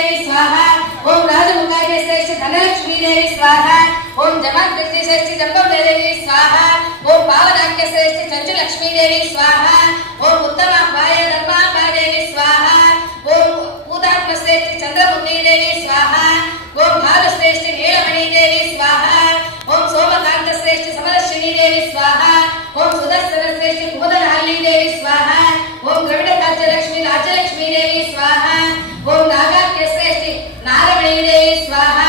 देवी स्वाहा ओम राजमुखाय श्रेष्ठ धनलक्ष्मी देवी स्वाहा ओम जमाकृति श्रेष्ठ जम्बवती देवी स्वाहा ओम पावनाख्य श्रेष्ठ चंचुलक्ष्मी देवी स्वाहा ओम उत्तमाह्वाय धर्माम्बा देवी स्वाहा ओम पूतात्म श्रेष्ठ चंद्रमुखी देवी स्वाहा ओम भालश्रेष्ठ नीलमणि देवी स्वाहा ओम सोमकांत श्रेष्ठ समदर्शिनी देवी स्वाहा ओम सुदर्शन श्रेष्ठ कुमुदनहल्ली देवी स्वाहा ओम द्रविड़ लक्ष्मी राज्यलक्ष्मी देवी स्वाहा ओम नागाख्य श्रेष्ठ नारायणी देवी स्वाहा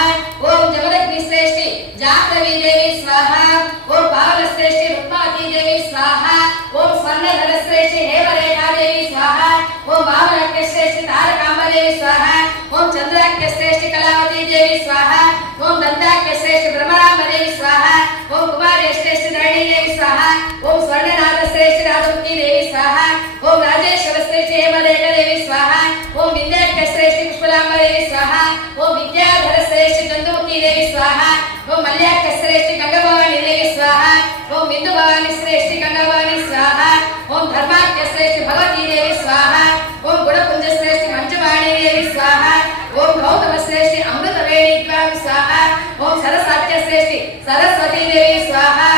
ओम जमदग्नि श्रेष्ठ जाह्नवी देवी स्वाहा ओम पावल श्रेष्ठ रुक्मावती देवी स्वाहा ओम स्वर्णधर श्रेष्ठ हेमरेखा देवी स्वाहा ओम वामनाख्य श्रेष्ठ तारकांबा देवी स्वाहा ओम चंद्राख्य श्रेष्ठ कलावती देवी स्वाहा ओम दंताख्य श्रेष्ठ ब्रह्मरांब देवी स्वाहा ओम कुमारी श्रेष्ठ धरणी देवी स्वाहा ओम स्वर्णनाथ श्रेष्ठ राजमुखी देवी स्वाहा ओम राजेश्वर श्रेष्ठ हेमलेख देवी स्वाहा ओम विद्याख्य श्रेष्ठ पुष्पलांबा देवी स्वाहा ओम विद्याधर श्रेष्ठ चंद्रमुखी देवी स्वाहा ओम मल्याख्य श्रेष्ठ गंगाभवानी देवी स्वाहा ओम बिंदु भवानी श्रेष्ठ गंगाभवानी स्वाहा ओम धर्माख्य श्रेष्ठ भगवती देवी स्वाहा ओम गुणपुंज श्रेष्ठ मंचवाणी देवी स्वाहा ओम गौतम श्रेष्ठ अमृतवेणी स्वाहा ओम सरसाख्य श्रेष्ठ सरस्वती देवी स्वाहा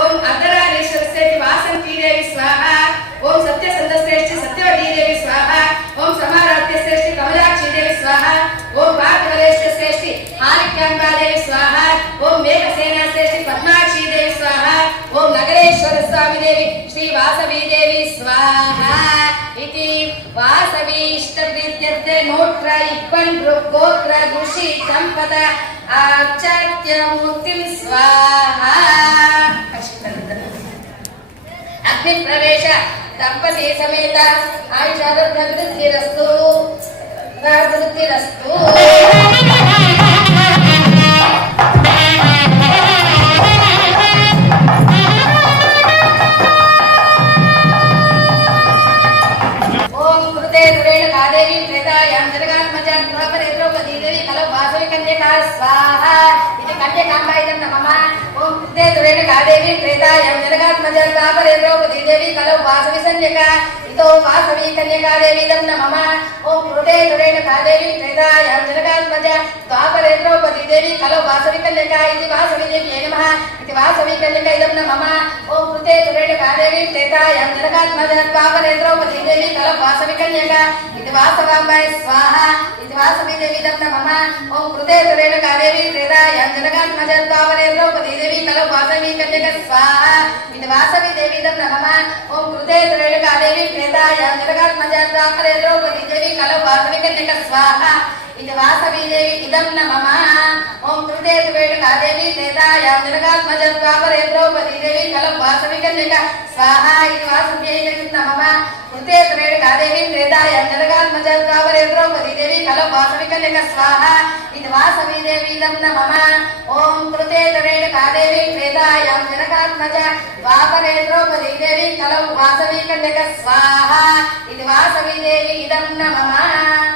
ओम अर्धराजेश्वर श्रेष्ठ वासंती देवी स्वाहा ओम सत्यसंध श्रेष्ठ सत्यवती देवी स्वाहा ओम समाराध्य श्रेष्ठ कमलाक्षी देवी स्वाहा ओम पार्थवरेष्ठ श्रेष्ठ हारिकांबा देवी स्वाहा ओम मेघसेना श्रेष्ठ पद्माक्षी देवी स्वाहा ओम नगरेश्वर स्वामी देवी श्री वासवी देवी स्वाहा इति वासवी इष्टप्रीत्यर्थे नोट्र इप्पन् गोत्र ऋषि संपद आचार्य मूर्तिं स्वाहा अग्नि प्रवेश दंपति समेत आयुषारोग्यवृद्धिरस्तु वृद्धिरस्तु ओम कृते दुरेण कादेवी त्रेतायां जगन्माता द्वापरे द्रौपदी देवी कलौ वासवी कन्यका स्वाहा इति कन्यकाम्बा इदं नमः ओम कृते दुरेण कादेवी त्रेतायां जगन्माता द्वापरे द्रौपदी देवी कलौ वासवी कन्यका इतो वासवी कन्यका देवी इदं नमः ओम कृते दुरेण कादेवी त्रेतायां जगन्माता द्वापरे द्रौपदी देवी कलौ वासवी कन्यका इति वासवी देवी नमः इति वासवी कन्यका इदं नमः ओम कृते दुरेण कादेवी त्रेतायां जगन्माता द्वापरे द्रौपदी देवी कलौ वासवी कन्यका इति वासवाम्बाय स्वाहा इति वासवी देवी इदं नमः ओम कृते दुरेण कादेवी त्रेतायां जगन्माता द्वापरे द्रौपदी देवी कलौ वासवी कन्यका स्वाहा इति वासवी देवी इदं नमः ओम कृते दुरेण कादेवी त्रेतायां जगन्माता द्वापरे द्रौपदी देवी कलौ वासवी कन्यका स्वाहा इति वासवी देवी इदं नमः ओम कृते दुरेण कादेवी त्रेतायां जगन्माता द्वापरे द्रौपदी देवी कलौ वासवी कन्यका स्वाहा इति वासवी देवी नमः कृते दुरेण कादेवी त्रेतायां जगन्माता द्वापरे द्रौपदी देवी कलौ वासवी कन्यका स्वाहा इति वासवी देवी इदं नमः ओम कृते दुरेण कादेवी त्रेतायां जगन्माता द्वापरे द्रौपदी देवी कलौ वासवी कन्यका स्वाहा इति वासवी देवी इदं नमः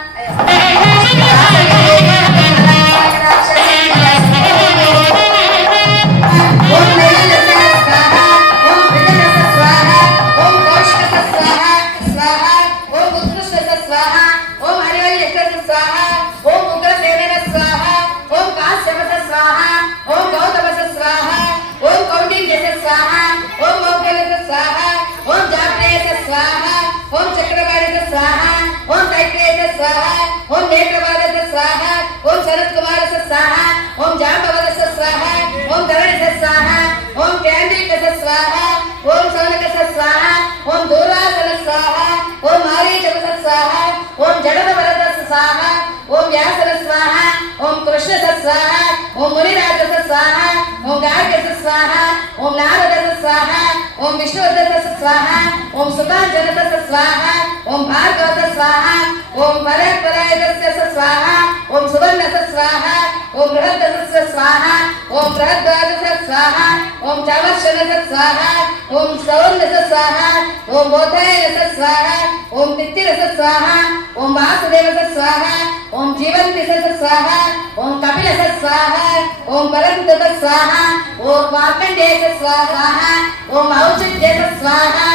ओम नेत्रवादस स्वाहा ओम शरद कुमारस स्वाहा ओम जांबवदस स्वाहा ओम धरणिस स्वाहा ओम कैंद्रिकस स्वाहा ओम सौनकस स्वाहा ओम दूर्वासन स्वाहा ओम मारीचवस स्वाहा ओम जडवरदस स्वाहा ओम व्यासन स्वाहा ओम कृष्णस स्वाहा ओम मुनिराजस स्वाहा ओम गार्गस स्वाहा ओम नारदस स्वाहा ओम विष्णुवर्धनस स्वाहा ओम सुकांचनस स्वाहा ओम भार्गवस स्वाहा ओम परायदस्य स्वाहा ओम सुवर्णस स्वाहा ओम बृहद्दस स्वाहा ओम बृहद्वादस स्वाहा ओम चावर्षणस स्वाहा ओम सौन्दस स्वाहा ओम बोधायनस स्वाहा ओम तित्तिरस स्वाहा ओम वासुदेवस स्वाहा ओम जीवन्तिस स्वाहा ओम कपिलस स्वाहा ओम परन्तस स्वाहा ओम मार्कण्डेयस स्वाहा ओम औचित्यस स्वाहा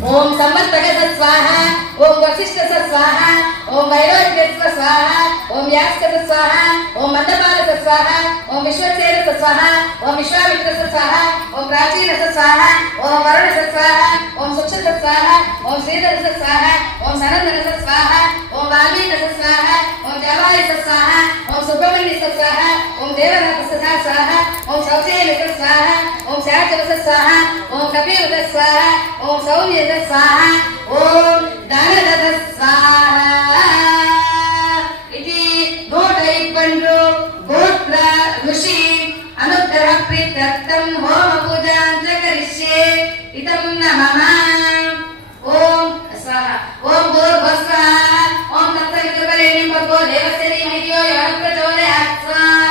ओम संवत्सरः स्वाहा ओम वसिष्ठः स्वाहा ओम वैरोग्यः स्वाहा ओम यास्कः स्वाहा ओम मंदपालः स्वाहा ओम विश्वसेनः स्वाहा ओम विश्वामित्रः स्वाहा ओम प्राचीनः स्वाहा ओम वरुणः स्वाहा ओम सुक्षसः स्वाहा ओम श्रीधरः स्वाहा ओम सनन्दनः स्वाहा ओम वाल्मीकः स्वाहा ओम जावालिः स्वाहा ओम सुब्रह्मण्यः स्वाहा ओम देवनाथः स्वाहा ओम सौचेयः स्वाहा ओम शाचवः स्वाहा ओम कपिलः स्वाहा ओम सौम्यः स्वाहा ओम दानदः स्वाहा इति 152 गोत्र ऋषि अनुग्रह प्रीत्यर्थं होम पूजां च करिष्ये इदं नमः ओम स्वाहा ओम भूर्भुवस्वाहा ओम तत्सवितुर्वरेण्यं भर्गो देवस्य धीमहि धियो यो नः प्रचोदयात् स्वाहा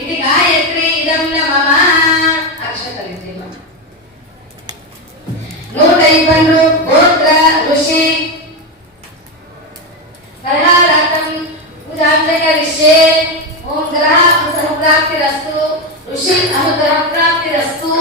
इति गायत्री इदं नमः अक्षतलिद्रिम 152 गोत्र ऋषि कर्णारातं पूजां च करिष्ये ओम ग्रह अनुग्रहप्राप्तिरस्तु ऋषि अनुग्रहप्राप्तिरस्तु